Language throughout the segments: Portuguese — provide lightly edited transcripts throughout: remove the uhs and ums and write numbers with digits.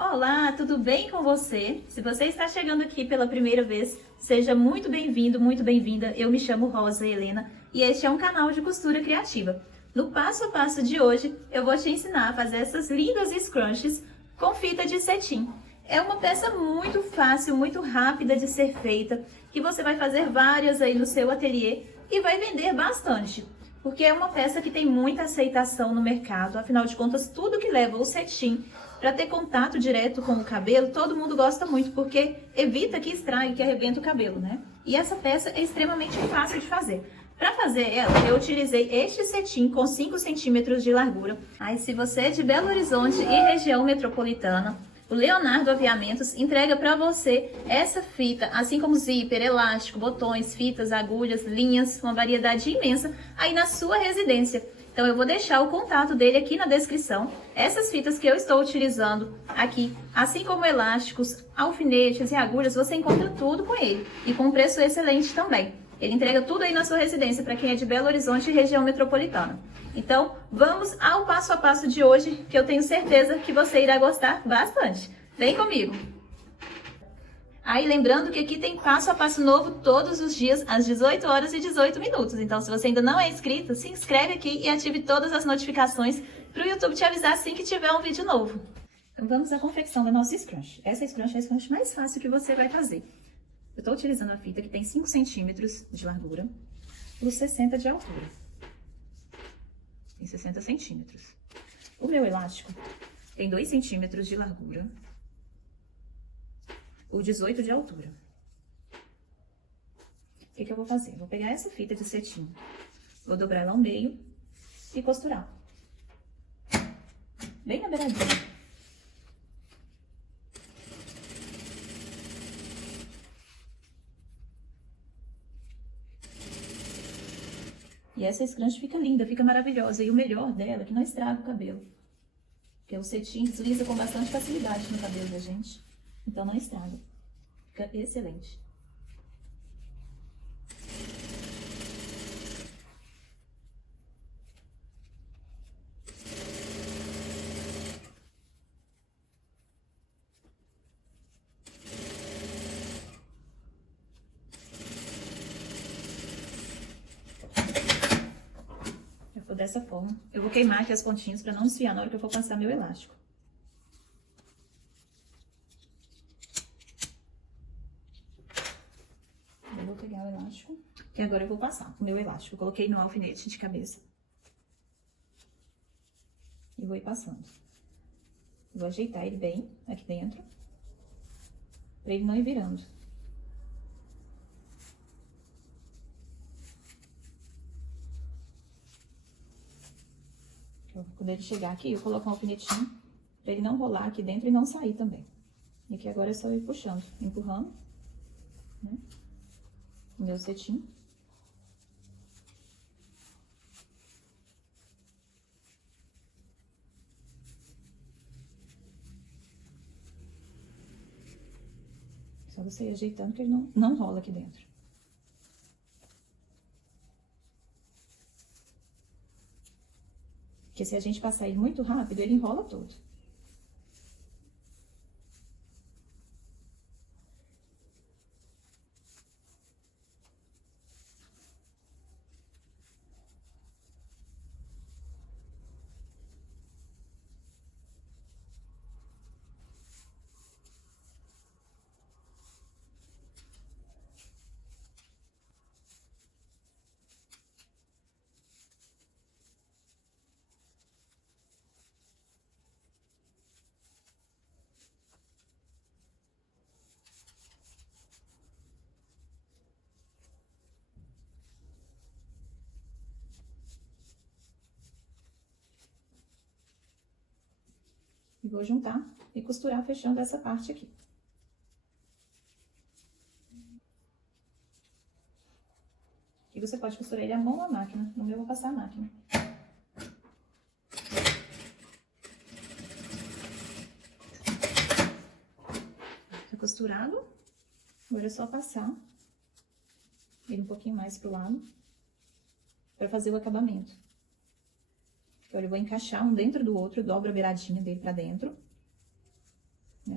Olá, tudo bem com você? Se você está chegando aqui pela primeira vez, seja muito bem-vindo, muito bem-vinda. Eu me chamo Rosa Helena e este é um canal de costura criativa. No passo a passo de hoje, eu vou te ensinar a fazer essas lindas scrunchies com fita de cetim. É uma peça muito fácil, muito rápida de ser feita, que você vai fazer várias aí no seu ateliê e vai vender bastante. Porque é uma peça que tem muita aceitação no mercado, afinal de contas, tudo que leva o cetim para ter contato direto com o cabelo, todo mundo gosta muito, porque evita que estrague, que arrebenta o cabelo, né? E essa peça é extremamente fácil de fazer. Para fazer ela, eu utilizei este cetim com 5 centímetros de largura. Aí, se você é de Belo Horizonte e região metropolitana, o Leonardo Aviamentos entrega para você essa fita, assim como zíper, elástico, botões, fitas, agulhas, linhas, uma variedade imensa aí na sua residência. Então eu vou deixar o contato dele aqui na descrição. Essas fitas que eu estou utilizando aqui, assim como elásticos, alfinetes e agulhas, você encontra tudo com ele e com um preço excelente também. Ele entrega tudo aí na sua residência para quem é de Belo Horizonte e região metropolitana. Então, vamos ao passo a passo de hoje, que eu tenho certeza que você irá gostar bastante. Vem comigo! Aí, lembrando que aqui tem passo a passo novo todos os dias, às 18 horas e 18 minutos. Então, se você ainda não é inscrito, se inscreve aqui e ative todas as notificações para o YouTube te avisar assim que tiver um vídeo novo. Então, vamos à confecção da nossa scrunch. Essa scrunch é a scrunch mais fácil que você vai fazer. Eu estou utilizando a fita que tem 5 centímetros de largura por 60 de altura. Tem 60 centímetros. O meu elástico tem 2 centímetros de largura por 18 de altura. O que eu vou fazer? Vou pegar essa fita de cetim, vou dobrar ela ao meio e costurar. Bem na beiradinha. E essa scrunch fica linda, fica maravilhosa. E o melhor dela é que não estraga o cabelo. Porque o cetim desliza com bastante facilidade no cabelo da gente. Então não estraga. Fica excelente. Dessa forma. Eu vou queimar aqui as pontinhas para não desfiar na hora que eu for passar meu elástico. Eu vou pegar o elástico, que agora eu vou passar o meu elástico. Eu coloquei no alfinete de cabeça. E vou ir passando. Eu vou ajeitar ele bem aqui dentro, para ele não ir virando. Quando ele chegar aqui, eu coloco um alfinetinho para ele não rolar aqui dentro e não sair também. E aqui agora é só ir puxando, empurrando, né, o meu cetim. Só você ir ajeitando que ele não rola aqui dentro. Porque se a gente passar ele muito rápido, ele enrola todo. E vou juntar e costurar fechando essa parte aqui. E você pode costurar ele à mão ou à máquina. No meu eu vou passar a máquina. Tá costurado. Agora é só passar ele um pouquinho mais pro lado para fazer o acabamento. Agora eu vou encaixar um dentro do outro, eu dobro a beiradinha dele pra dentro.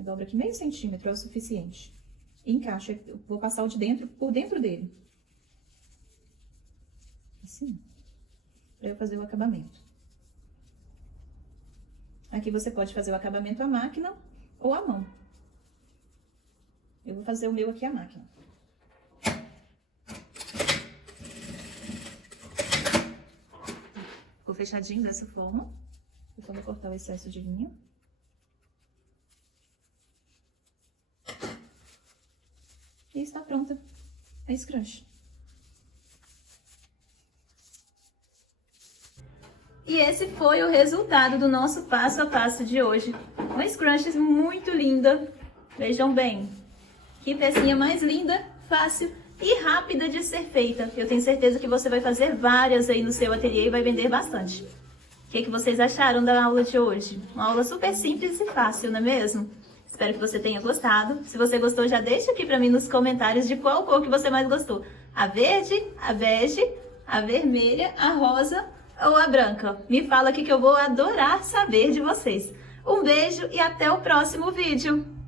né? Dobra aqui meio centímetro, é o suficiente. E encaixa, eu vou passar o de dentro por dentro dele. Assim, para eu fazer o acabamento. Aqui você pode fazer o acabamento à máquina ou à mão. Eu vou fazer o meu aqui à máquina. Ficou fechadinho dessa forma. Eu só vou cortar o excesso de linha. E está pronta a scrunch. E esse foi o resultado do nosso passo a passo de hoje. Uma scrunch muito linda. Vejam bem. Que pecinha mais linda, fácil e rápida de ser feita. Eu tenho certeza que você vai fazer várias aí no seu ateliê e vai vender bastante. O que vocês acharam da aula de hoje? Uma aula super simples e fácil, não é mesmo? Espero que você tenha gostado. Se você gostou, já deixa aqui pra mim nos comentários de qual cor que você mais gostou. A verde, a bege, a vermelha, a rosa ou a branca. Me fala aqui que eu vou adorar saber de vocês. Um beijo e até o próximo vídeo!